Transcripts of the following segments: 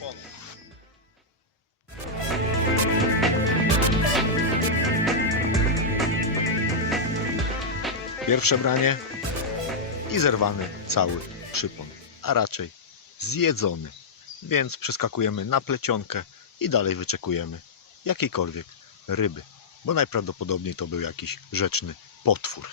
mam. Pierwsze branie i zerwany cały przypon, a raczej zjedzony. Więc przeskakujemy na plecionkę i dalej wyczekujemy jakiejkolwiek ryby, bo najprawdopodobniej to był jakiś rzeczny potwór.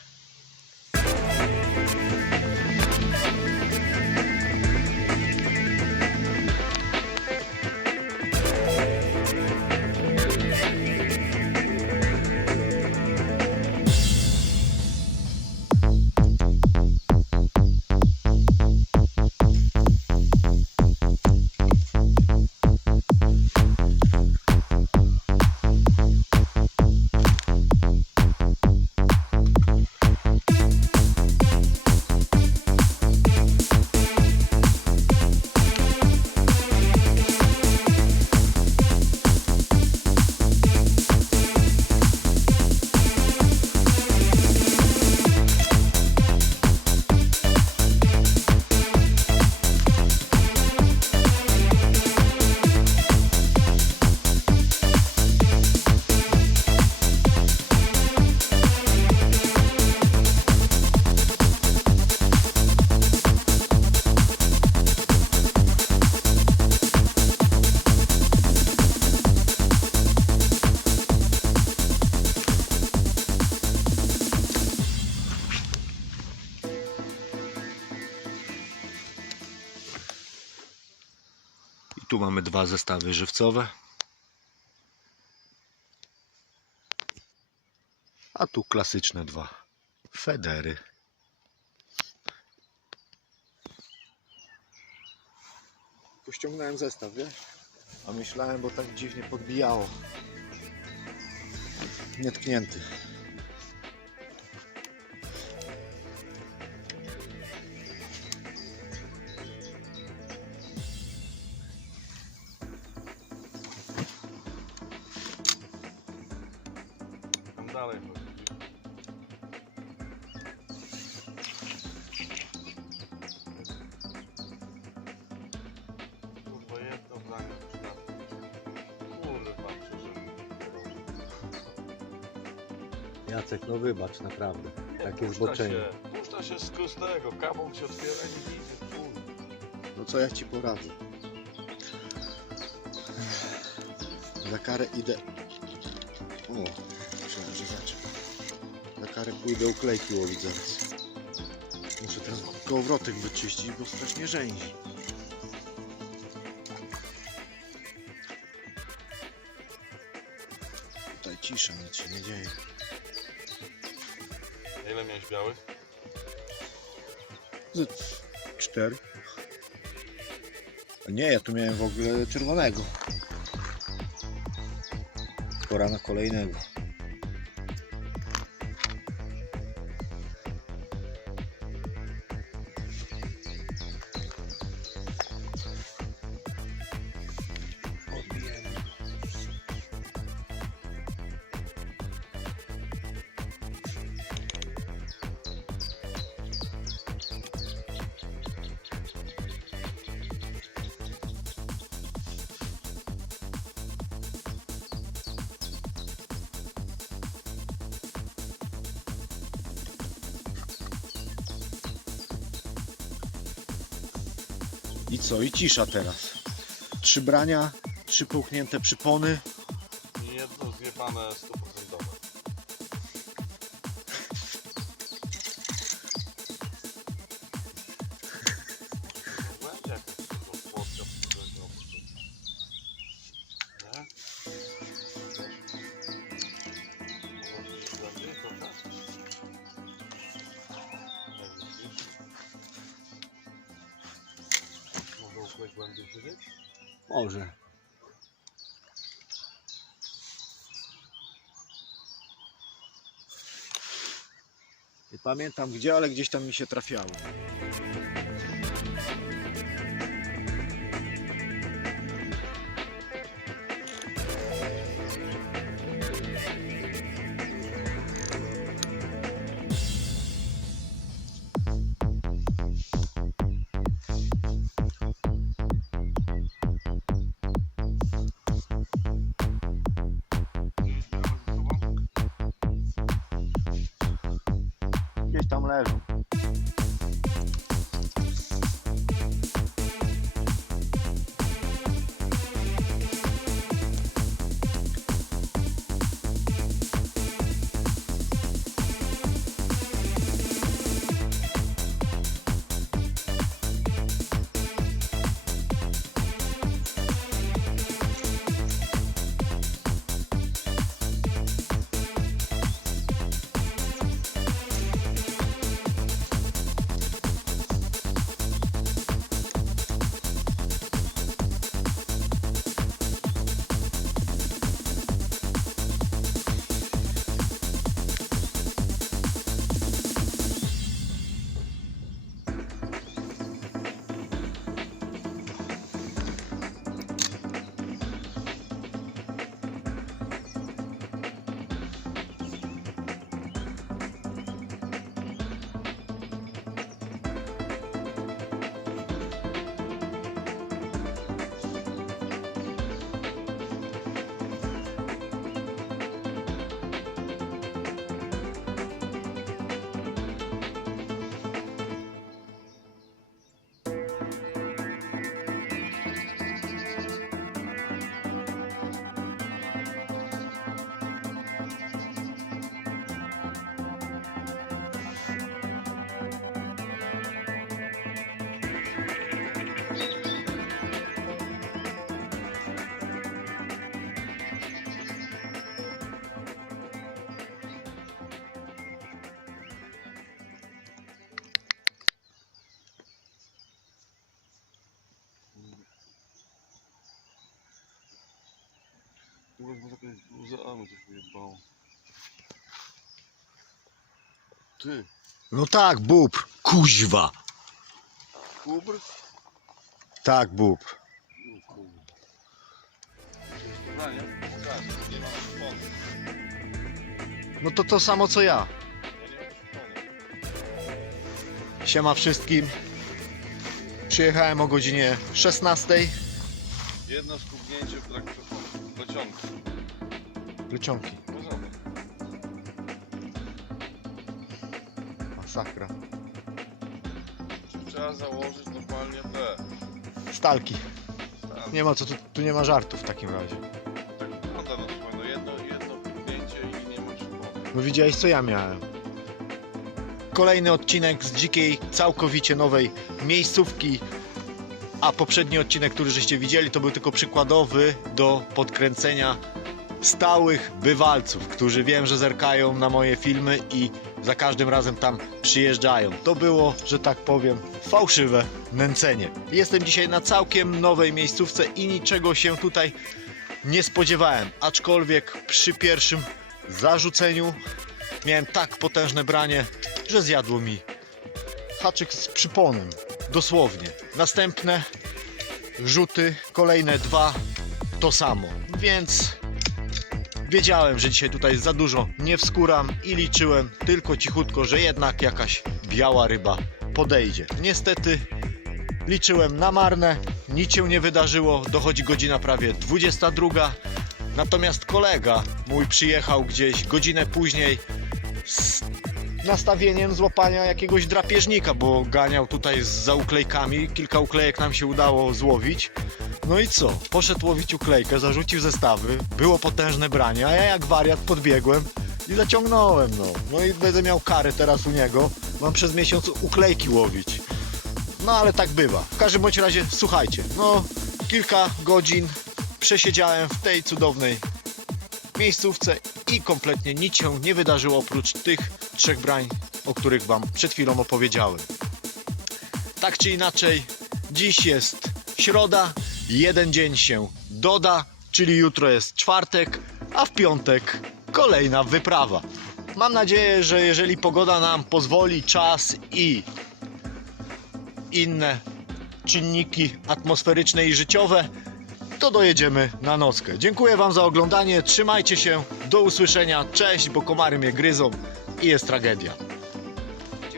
Tu mamy dwa zestawy żywcowe. A tu klasyczne dwa federy. Pościągnąłem zestaw, wiesz? A myślałem, bo tak dziwnie podbijało. Nietknięty. Jacek, no wybacz, naprawdę. Takie Puszcza zboczenie. się, puszcza się z kostego, kabą się otwiera i idzie. No co ja ci poradzę? Za karę idę. O, myślałem, że zaczął. Za karę pójdę uklejki łowić zaraz. Muszę ten kołowrotek wyczyścić, bo strasznie rzęzi. Tutaj cisza, nic się nie dzieje. Ile miałeś białych? Z cztery. Nie, ja tu miałem w ogóle czerwonego. Pora na kolejnego. I co? I cisza teraz. Trzy brania, trzy połknięte przypony. Jedno zjebane 100%. Może. Nie pamiętam gdzie, ale gdzieś tam mi się trafiało. Tam takie łzami coś wyjebało. Ty, No tak, bób. Kuźwa. kubr? Tak, bób. No nie? Pokażę, nie mam szpony. No to to samo co ja. Siema wszystkim. Przyjechałem o godzinie 16. Jedno skubnięcie w trakcie pociągu. Plecionki. Masakra. Trzeba założyć normalnie B. Stalki. Tak, Nie ma co, tu, tu nie ma żartów w takim razie. tak wygląda na przykład. No jedno, jedno puknięcie i nie ma szpony. No widziałeś co ja miałem. Kolejny odcinek z dzikiej, całkowicie nowej miejscówki. A poprzedni odcinek, który żeście widzieli, to był tylko przykładowy do podkręcenia stałych bywalców, którzy wiem, że zerkają na moje filmy i za każdym razem tam przyjeżdżają. To było, że tak powiem, fałszywe nęcenie. Jestem dzisiaj na całkiem nowej miejscówce i niczego się tutaj nie spodziewałem, aczkolwiek przy pierwszym zarzuceniu miałem tak potężne branie, że zjadło mi haczyk z przyponem. Dosłownie. Następne rzuty, kolejne dwa, to samo. Więc wiedziałem, że dzisiaj tutaj za dużo nie wskuram i liczyłem tylko cichutko, że jednak jakaś biała ryba podejdzie. Niestety liczyłem na marne, nic się nie wydarzyło, dochodzi godzina prawie 22. Natomiast kolega mój przyjechał gdzieś godzinę później z nastawieniem złapania jakiegoś drapieżnika, bo ganiał tutaj za uklejkami. Kilka uklejek nam się udało złowić. No i co? Poszedł łowić uklejkę, zarzucił zestawy, było potężne branie, a ja jak wariat podbiegłem i zaciągnąłem, no. No i będę miał karę teraz u niego. Mam przez miesiąc uklejki łowić. No ale tak bywa. W każdym bądź razie, słuchajcie, no kilka godzin przesiedziałem w tej cudownej miejscówce i kompletnie nic się nie wydarzyło oprócz tych trzech brań, o których Wam przed chwilą opowiedziałem. Tak czy inaczej, dziś jest środa, jeden dzień się doda, czyli jutro jest czwartek, a w piątek kolejna wyprawa. Mam nadzieję, że jeżeli pogoda nam pozwoli, czas i inne czynniki atmosferyczne i życiowe, to dojedziemy na nockę. Dziękuję Wam za oglądanie, trzymajcie się, do usłyszenia, cześć, bo komary mnie gryzą i jest tragedia.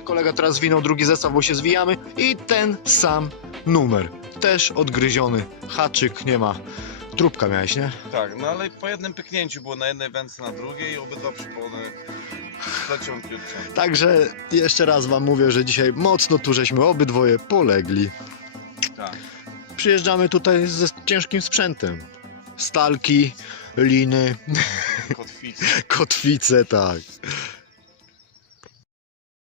Kolega teraz zwinął drugi zestaw, bo się zwijamy i ten sam numer, też odgryziony, haczyk nie ma, trupka miałeś, nie? Tak, no ale po jednym pyknięciu było na jednej wędce, na drugiej i obydwa przypony odciąć. Także jeszcze raz wam mówię, że dzisiaj mocno tu żeśmy obydwoje polegli. Tak. Przyjeżdżamy tutaj ze ciężkim sprzętem. Stalki, liny, Kotwicy. kotwice, tak.